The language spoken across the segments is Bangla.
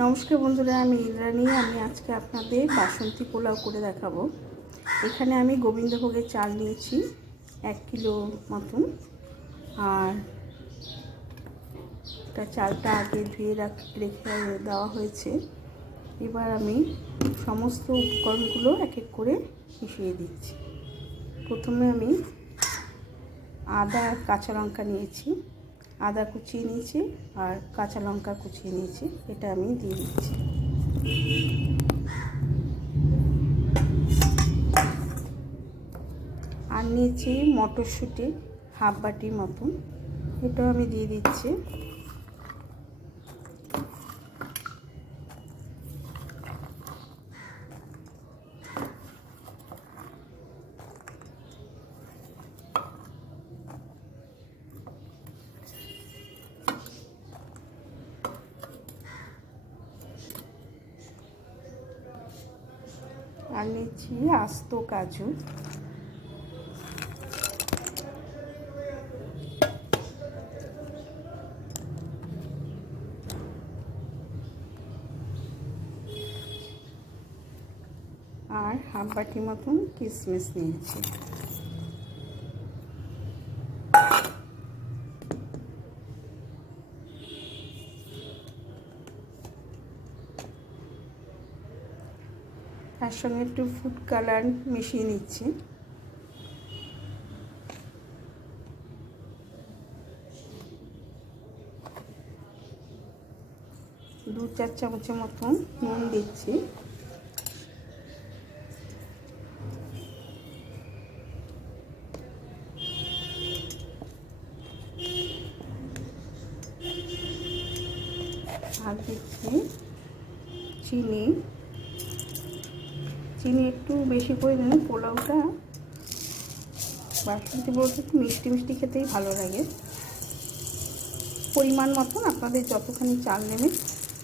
নমস্কার বন্ধুরা, আমি ইন্দ্রাণী। আমি আজকে আপনাদের বাসন্তী পোলাও করে দেখাবো। এখানে আমি গোবিন্দভোগের চাল নিয়েছি 1 কিলো মতন, আর চালটা আগে ধুয়ে রেখে দেওয়া হয়েছে। এবার আমি সমস্ত উপকরণগুলো এক এক করে মিশিয়ে দিচ্ছি। প্রথমে আমি আদা আর কাঁচা লঙ্কা নিয়েছি, আদা কুচিয়ে নিয়েছি আর কাঁচা লঙ্কা কুচিয়ে নিয়েছি, এটা আমি দিয়ে দিচ্ছি। আর নিয়েছি মটরশুঁটি হাফ বাটির মতন, এটাও আমি দিয়ে দিচ্ছি। আর নিচ্ছি আস্ত কাজু, আর হাফ বাটি মতন কিশমিশ নিয়েছি। তার সঙ্গে একটু ফুড কালার মিশিয়ে নিচ্ছি। দু চার চামচের মতন নুন দিচ্ছি। আর দিচ্ছি চিনি। চিনি একটু বেশি করে দিন, পোলাওটা বাসন্তী পোলাওটা একটু মিষ্টি মিষ্টি খেতেই ভালো লাগে। পরিমাণ মতন আপনাদের যতখানি চাল নেবেন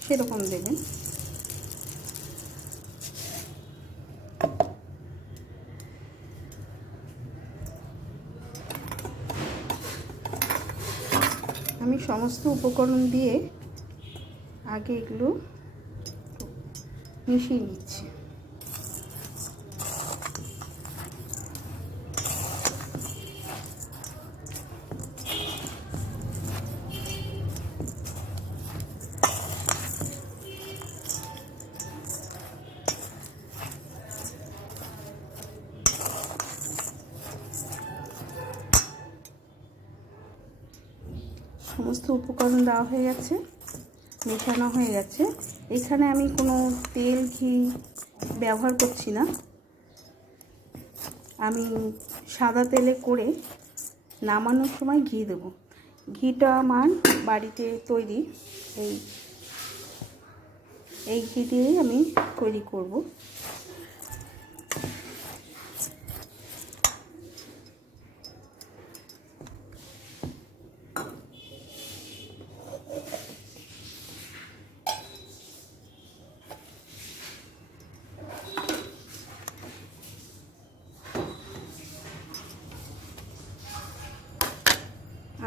সেরকম দেবেন। আমি সমস্ত উপকরণ দিয়ে আগে এগুলো মিশিয়ে নিচ্ছি। সমস্ত উপকরণ দেওয়া হয়ে গেছে, মেশানো হয়ে গেছে। এখানে আমি কোনো তেল ঘি ব্যবহার করছি না, আমি সাদা তেলে করে নামানোর সময় ঘি দেব। ঘিটা আমার বাড়িতে তৈরি, এই ঘি দিয়েই আমি তৈরি করব।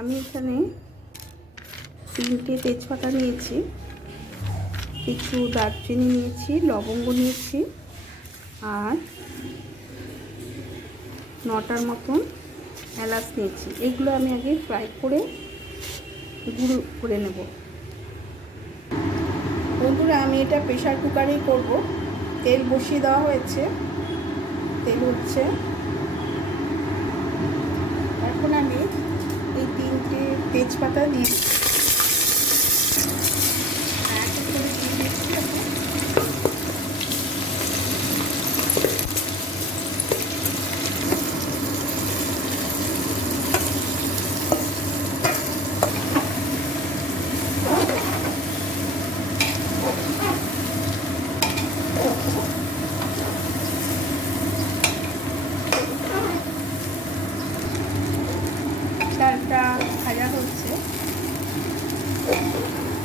আমি এখানে 3টে তেজপাতা নিয়েছি, কিছু দারচিনি নিয়েছি, লবঙ্গ নিয়েছি, আর 9টার মতন এলাচ নিয়েছি। এগুলো আমি আগে ফ্রাই করে গুঁড়ো করে নেব। বন্ধুরা, আমি এটা প্রেশার কুকারেই করব। তেল বসিয়ে দেওয়া হয়েছে, তেল হচ্ছে। এখন আমি এই 3টে তেজপাতা দিয়ে চালটা ভাজা হচ্ছে।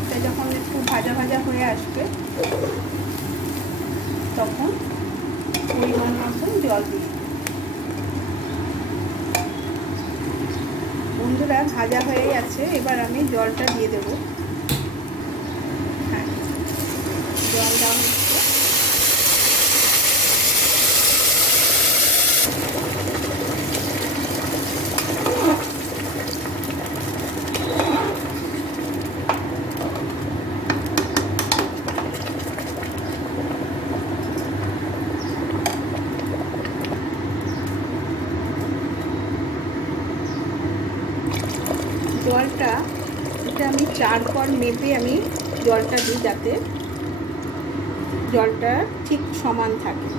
এটা যখন একটু ভাজা ভাজা হয়ে আসবে তখন পরিমাণ মতন জল দিই। বন্ধুরা, ভাজা হয়ে গেছে, এবার আমি জলটা দিয়ে দেবো। 4 কর মেপে আমি জলটা দিই, যাতে জলটা ঠিক সমান থাকে।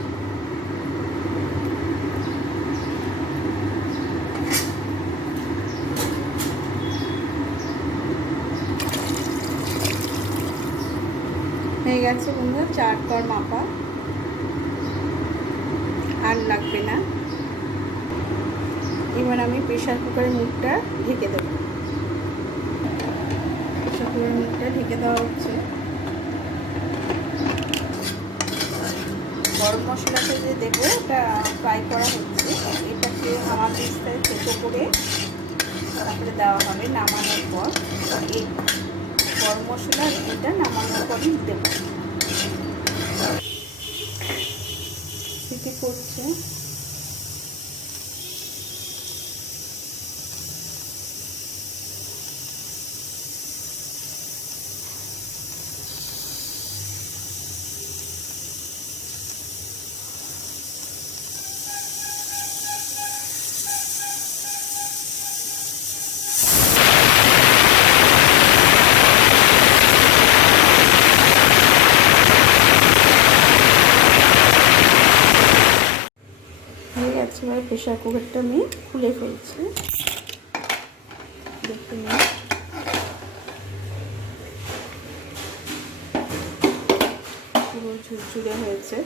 হয়ে গেছে বন্ধুরা 4 কর মাপা, আর লাগবে না। এবার আমি প্রেশার কুকারের মুখটা ঢেকে দেবো। প্রেশার কুকারের মুখটা ঢেকে দেওয়া হচ্ছে। গরম মশলাটা যে দেবো ওটা ফ্রাই করা হচ্ছে, এটাকে আমার পিস্তায় থেতো করে তারপরে দেওয়া হবে নামানোর পর। এই গরম মশলা এটা নামানোর পরই দেবো। সিটি করছে। এবার প্রেশার কুকারটা আমি খুলে ফেলছি। দেখতে নিই, পুরো ঝুরঝুরে হয়েছে।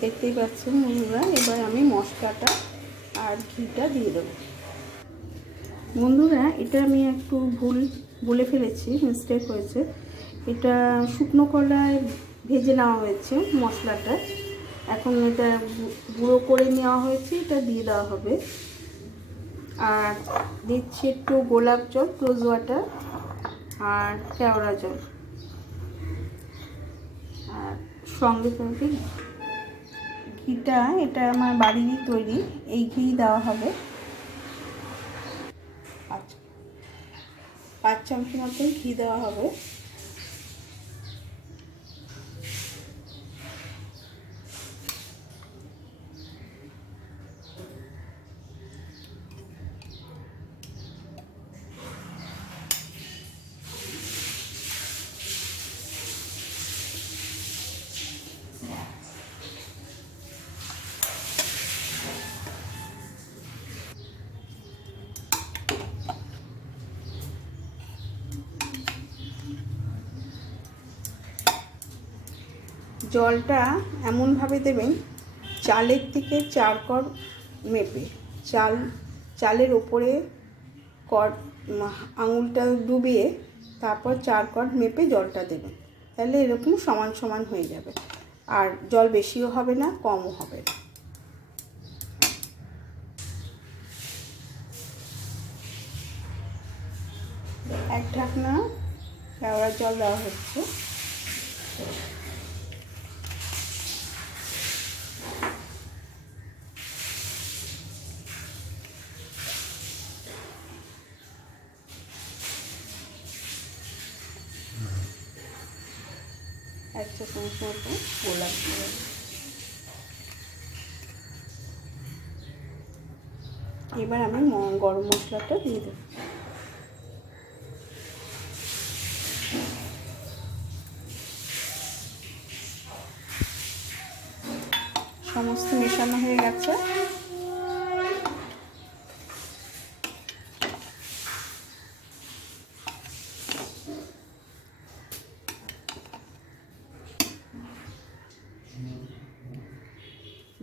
দেখতেই পাচ্ছেন বন্ধুরা। এবার আমি মশলাটা আর ঘিটা দিয়ে দেবো। বন্ধুরা এটা আমি একটু ভুল বলে ফেলেছি, মিস্টেক হয়েছে। এটা শুকনো কড়ায় ভেজে নেওয়া হয়েছে মশলাটা, এখন এটা গুঁড়ো করে নেওয়া হয়েছে, এটা দিয়ে দেওয়া হবে। আর দিচ্ছি একটু গোলাপ জল, রোজ ওয়াটার, আর কেওড়া জল, আর সঙ্গে সঙ্গে ঘিটা, এটা আমার বাড়িরই তৈরি, এই ঘি দেওয়া হবে। 5 চামচ মতন ঘি দেওয়া হবে। জলটা এমনভাবে দেবেন চালের থেকে 4 কর মেপে। চালের ওপরে কর আঙুলটা ডুবিয়ে তারপর 4 কর মেপে জলটা দেবেন, তাহলে এরকম সমান সমান হয়ে যাবে। আর জল বেশিও হবে না, কমও হবে না। এক ঢাকনা কেওড়া জল দেওয়া হচ্ছে। এক চা চামচ মতো গোলাপ জল। এবার আমি গরম মশলাটা দিয়ে দেব। সমস্ত মেশানো হয়ে গেছে।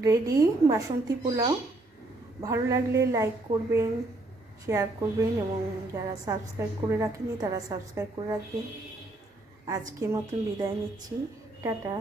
রেডি বাসন্তী পোলাও। ভালো লাগলে লাইক করবেন, শেয়ার করবেন, এবং যারা সাবস্ক্রাইব করে রাখেনি তারা সাবস্ক্রাইব করে রাখবেন। আজকের মতন বিদায় নিচ্ছি, টাটা।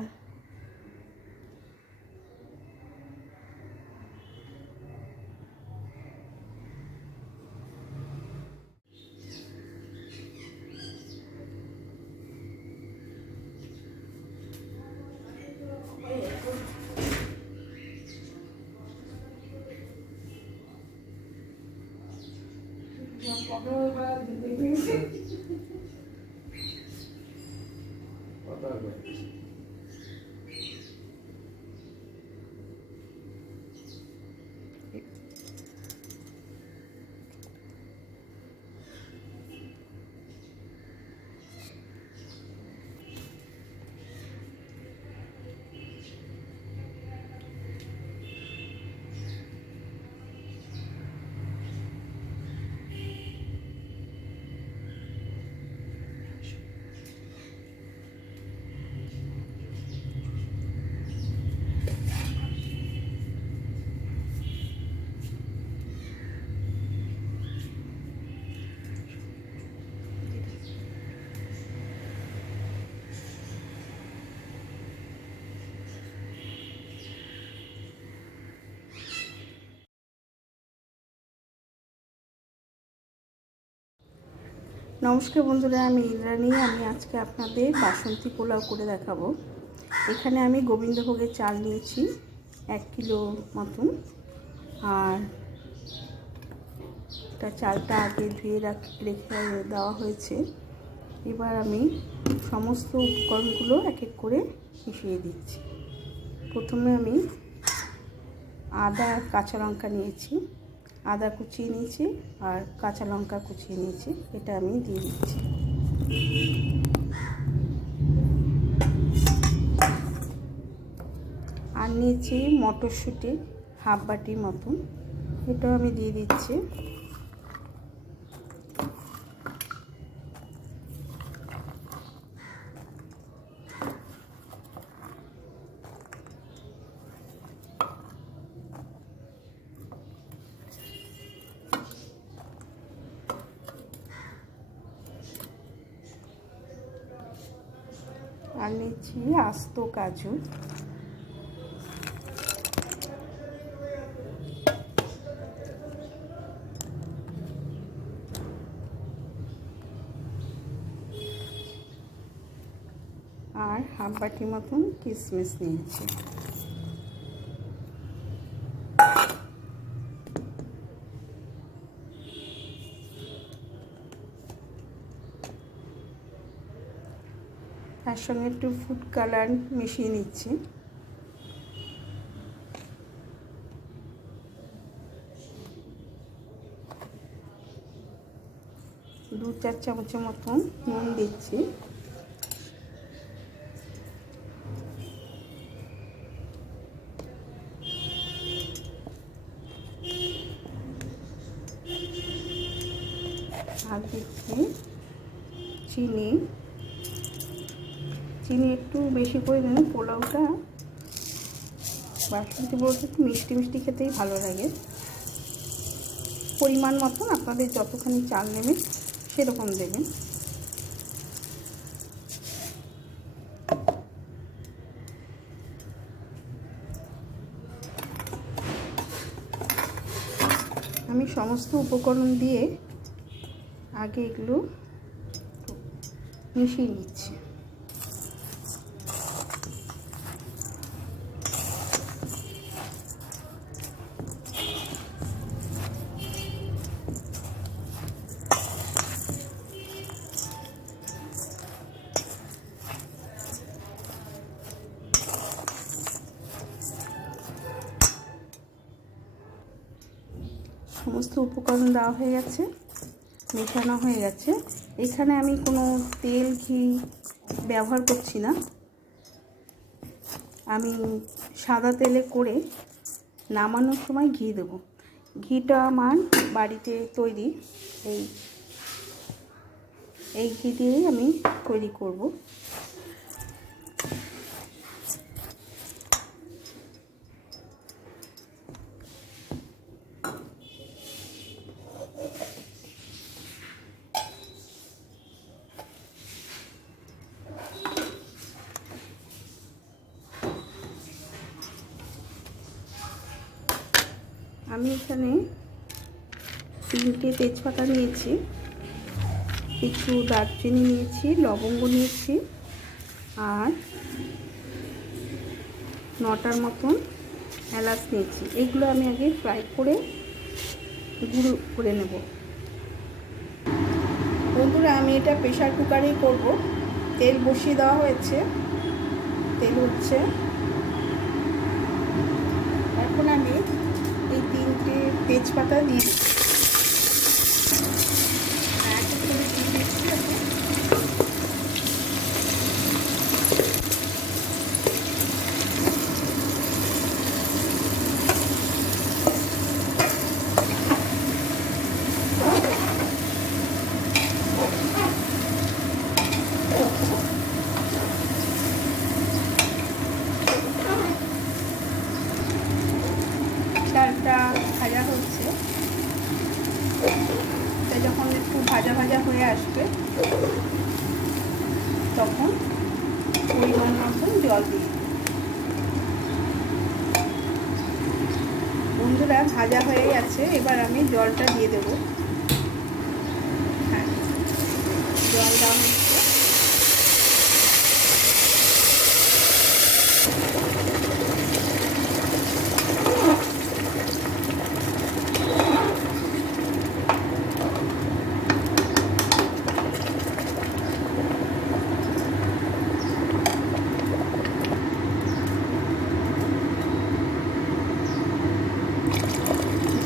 কথা নমস্কার বন্ধুরা, আমি ইন্দ্রাণী। আমি আজকে আপনাদের বাসন্তী পোলাও করে দেখাবো। এখানে আমি গোবিন্দভোগের চাল নিয়েছি 1 কিলো মতন, আর চালটা আগে ধুয়ে রেখে দেওয়া হয়েছে। এবার আমি সমস্ত উপকরণগুলো এক এক করে মিশিয়ে দিচ্ছি। প্রথমে আমি আদা আর কাঁচা লঙ্কা নিয়েছি, আদা কুচিয়ে নিয়েছি আর কাঁচা লঙ্কা কুচিয়ে নিয়েছি, এটা আমি দিয়ে দিচ্ছি। আর নিয়েছি মটরশুঁটি হাফ বাটির মতন, এটাও আমি দিয়ে দিচ্ছি। আর নিচ্ছি আস্ত কাজু, আর হাফ বাটি মতন কিশমিশ নিয়েছি। তার সঙ্গে একটু ফুড কালার মিশিয়ে নিচ্ছি। দু চার চামচের মতন নুন দিচ্ছি। আর দিচ্ছি চিনি একটু বেশি করে দিন। পোলাওটা বাসন্তী পোলাওটা একটু মিষ্টি মিষ্টি খেতেই ভালো লাগে। পরিমাণ মতন আপনাদের যতখানি চাল নেবেন সেরকম দেবেন। আমি সমস্ত উপকরণ দিয়ে আগে এগুলো মিশিয়ে নিচ্ছি। সমস্ত উপকরণ দেওয়া হয়ে গেছে, মেশানো হয়ে গেছে। এখানে আমি কোনো তেল ঘি ব্যবহার করছি না, আমি সাদা তেলে করে নামানোর সময় ঘি দেবো। ঘিটা আমার বাড়িতে তৈরি, এই ঘি দিয়েই আমি তৈরি করব। আমি এখানে 3টে তেজপাতা নিয়েছি, কিছু দারচিনি নিয়েছি, লবঙ্গ নিয়েছি, আর 9টার মতন এলাচ নিয়েছি। এগুলো আমি আগে ফ্রাই করে গুঁড়ো করে নেব। বন্ধুরা, আমি এটা প্রেশার কুকারেই করব। তেল বসিয়ে দেওয়া হয়েছে, তেল হচ্ছে। এখন আমি এই 3টে তেজপাতা দিয়ে দিচ্ছি। চালটা ভাজা হচ্ছে, যখন একটু ভাজা ভাজা হয়ে আসবে তখন পরিমাণ মতন জল দিই। বন্ধুরা, ভাজা হয়ে গেছে, এবার আমি জলটা দিয়ে দেবো। হ্যাঁ, দেওয়া হচ্ছে।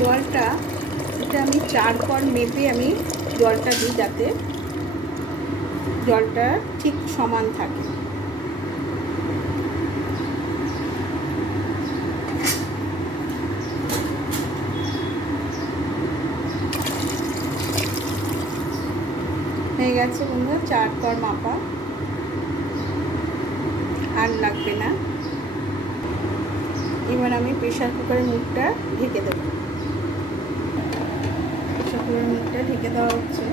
জলটা এটা আমি 4 কর মেপে আমি জলটা দিই, যাতে জলটা ঠিক সমান থাকে। হয়ে গেছে বন্ধুরা 4 কর মাপা, আর লাগবে না। এবার আমি প্রেসার কুকারের মুখটা ঢেকে দেব। প্রেসার কুকারের মুখটা ঢেকে দেওয়া হচ্ছে।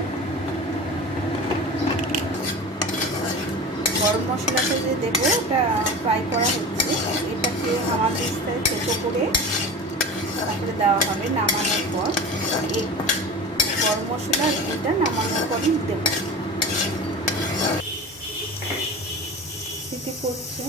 গরম মশলাটা যে দেবো ওটা ফ্রাই করা হচ্ছে, এটাকে আমার দিস্তায় থেতো করে তারপরে দেওয়া হবে নামানোর পর। এই গরম মশলা এটা নামানোর পরই দেবো। সিটি করছে।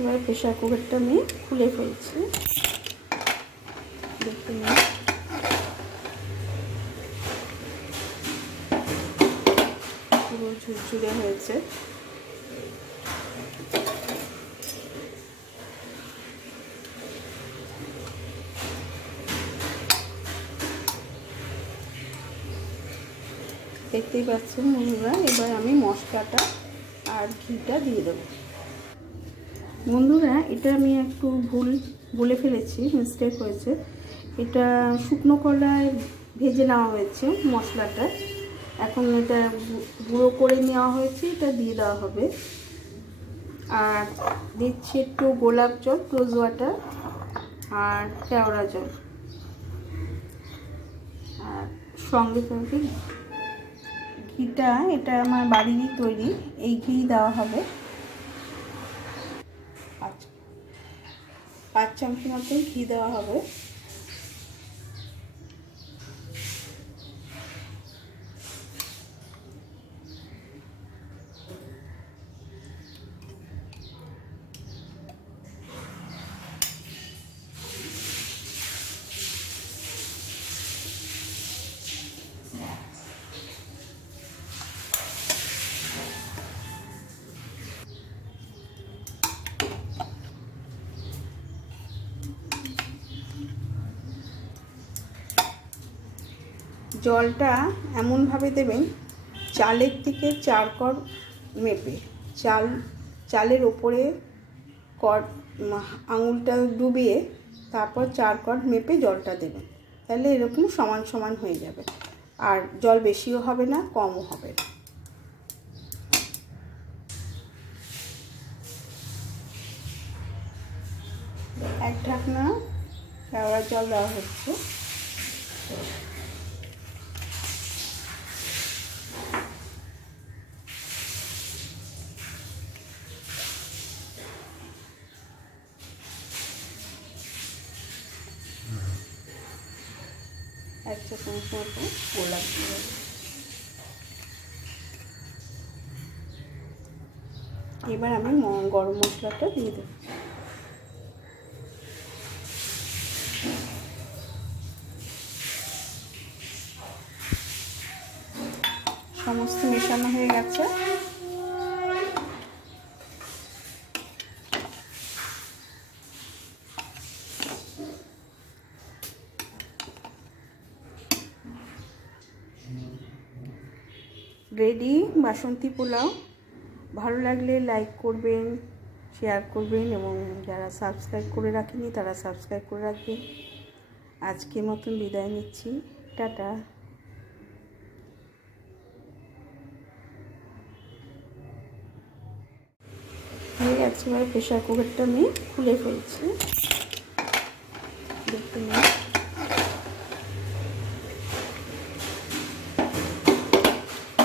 এবার প্রেসার কুকারটা আমি খুলে ফেলছি। দেখুন পুরো ঝুরঝুরে হয়েছে। দেখতেই পাচ্ছেন বন্ধুরা। এবার আমি মশলাটা আর ঘিটা দিয়ে দেবো। বন্ধুরা এটা আমি একটু বলে ফেলেছি, মিস্টেক হয়েছে। এটা শুকনো কড়ায় ভেজে নেওয়া হয়েছে মশলাটা, এখন এটা গুঁড়ো করে নেওয়া হয়েছে, এটা দিয়ে দেওয়া হবে। আর দিচ্ছি একটু গোলাপ জল, রোজ ওয়াটার, আর কেওড়া জল, আর সঙ্গে সঙ্গে ঘিটা, এটা আমার বাড়িরই তৈরি, এই ঘি দেওয়া হবে। 5 চামচ মতো ঘি দেওয়া হবে। জলটা এমনভাবে দেবেন চালের থেকে 4 কর মেপে। চালের ওপরে কর আঙুলটা ডুবিয়ে তারপর 4 কর মেপে জলটা দেবেন, তাহলে এরকম সমান সমান হয়ে যাবে। আর জল বেশিও হবে না, কমও হবে না। এক ঢাকনা কেওড়া জল দেওয়া হচ্ছে। এক চা চামচ মতো গোলাপ জল। এবার আমি গরম মশলাটা দিয়ে দেব। সমস্ত মেশানো হয়ে গেছে। রেডি বাসন্তী পোলাও। ভালো লাগলে লাইক করবেন, শেয়ার করবেন, এবং যারা সাবস্ক্রাইব করে রাখেনি তারা সাবস্ক্রাইব করে রাখবেন। আজকের মতন বিদায় নিচ্ছি, টাটা। পাচ্ছি, এবার প্রেশার কুকারটা আমি খুলে ফেলছি। দেখতে নিই,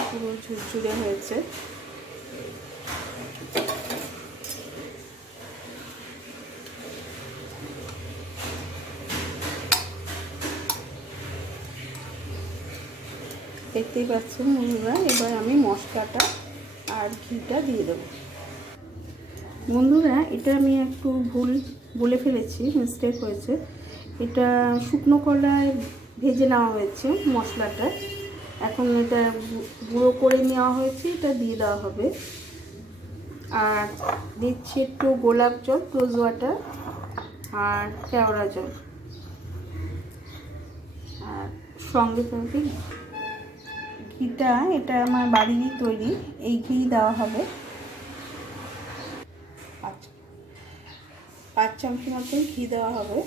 পুরো ঝুরঝুরে হয়েছে। দেখতেই পাচ্ছেন বন্ধুরা, এবার আমি মশলাটা আর ঘিটা দিয়ে দেবো। বন্ধুরা, এটা আমি একটু ভুল বলে ফেলেছি, মিস্টেক হয়েছে। এটা শুকনো কলায় ভেজে নেওয়া হয়েছে মশলাটা, এখন এটা গুঁড়ো করে নেওয়া হয়েছে, এটা দিয়ে দেওয়া হবে। আর দিচ্ছি একটু গোলাপ জল, রোজ ওয়াটার আর কেওড়া জল, আর সঙ্গে সঙ্গে ঘিটা, এটা আমার বাড়িরই তৈরি, এই ঘি দেওয়া হবে। 5 চামচ মতো ঘি দেওয়া হবে।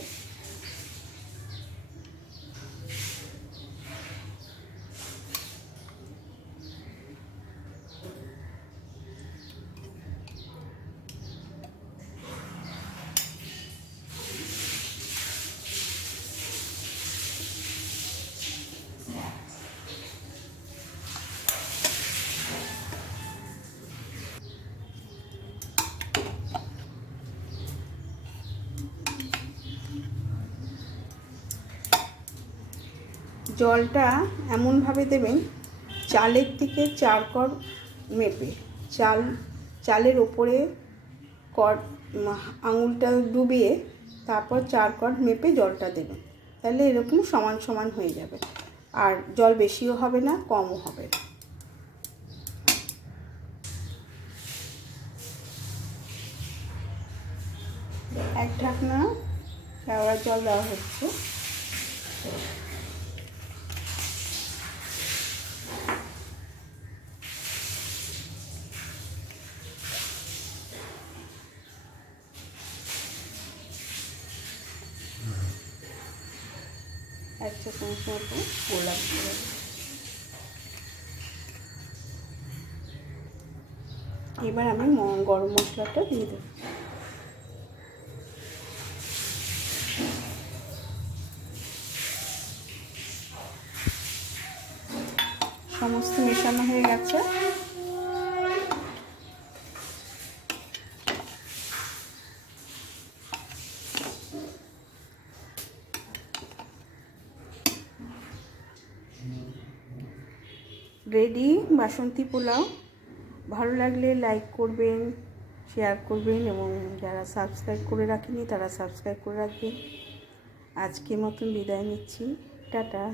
জলটা এমনভাবে দেবেন, চালের থেকে 4 কর মেপে, চালের ওপরে আঙুলটা ডুবিয়ে তারপর 4 কর মেপে জলটা দেবেন, তাহলে এরকম সমান সমান হয়ে যাবে, আর জল বেশিও হবে না, কমও হবে না। এক ঢাকনা কেওড়া জল দেওয়া হচ্ছে। এক চা চামচ মতো গোলাপ জল। এবার আমি গরম মশলাটা দিয়ে দেব। সমস্ত মেশানো হয়ে গেছে। রেডি বাসন্তী পোলাও। ভালো লাগলে লাইক করবেন, শেয়ার করবেন, এবং যারা সাবস্ক্রাইব করে রাখেনি তারা সাবস্ক্রাইব করে রাখবেন। আজকের মতন বিদায় নিচ্ছি, টাটা।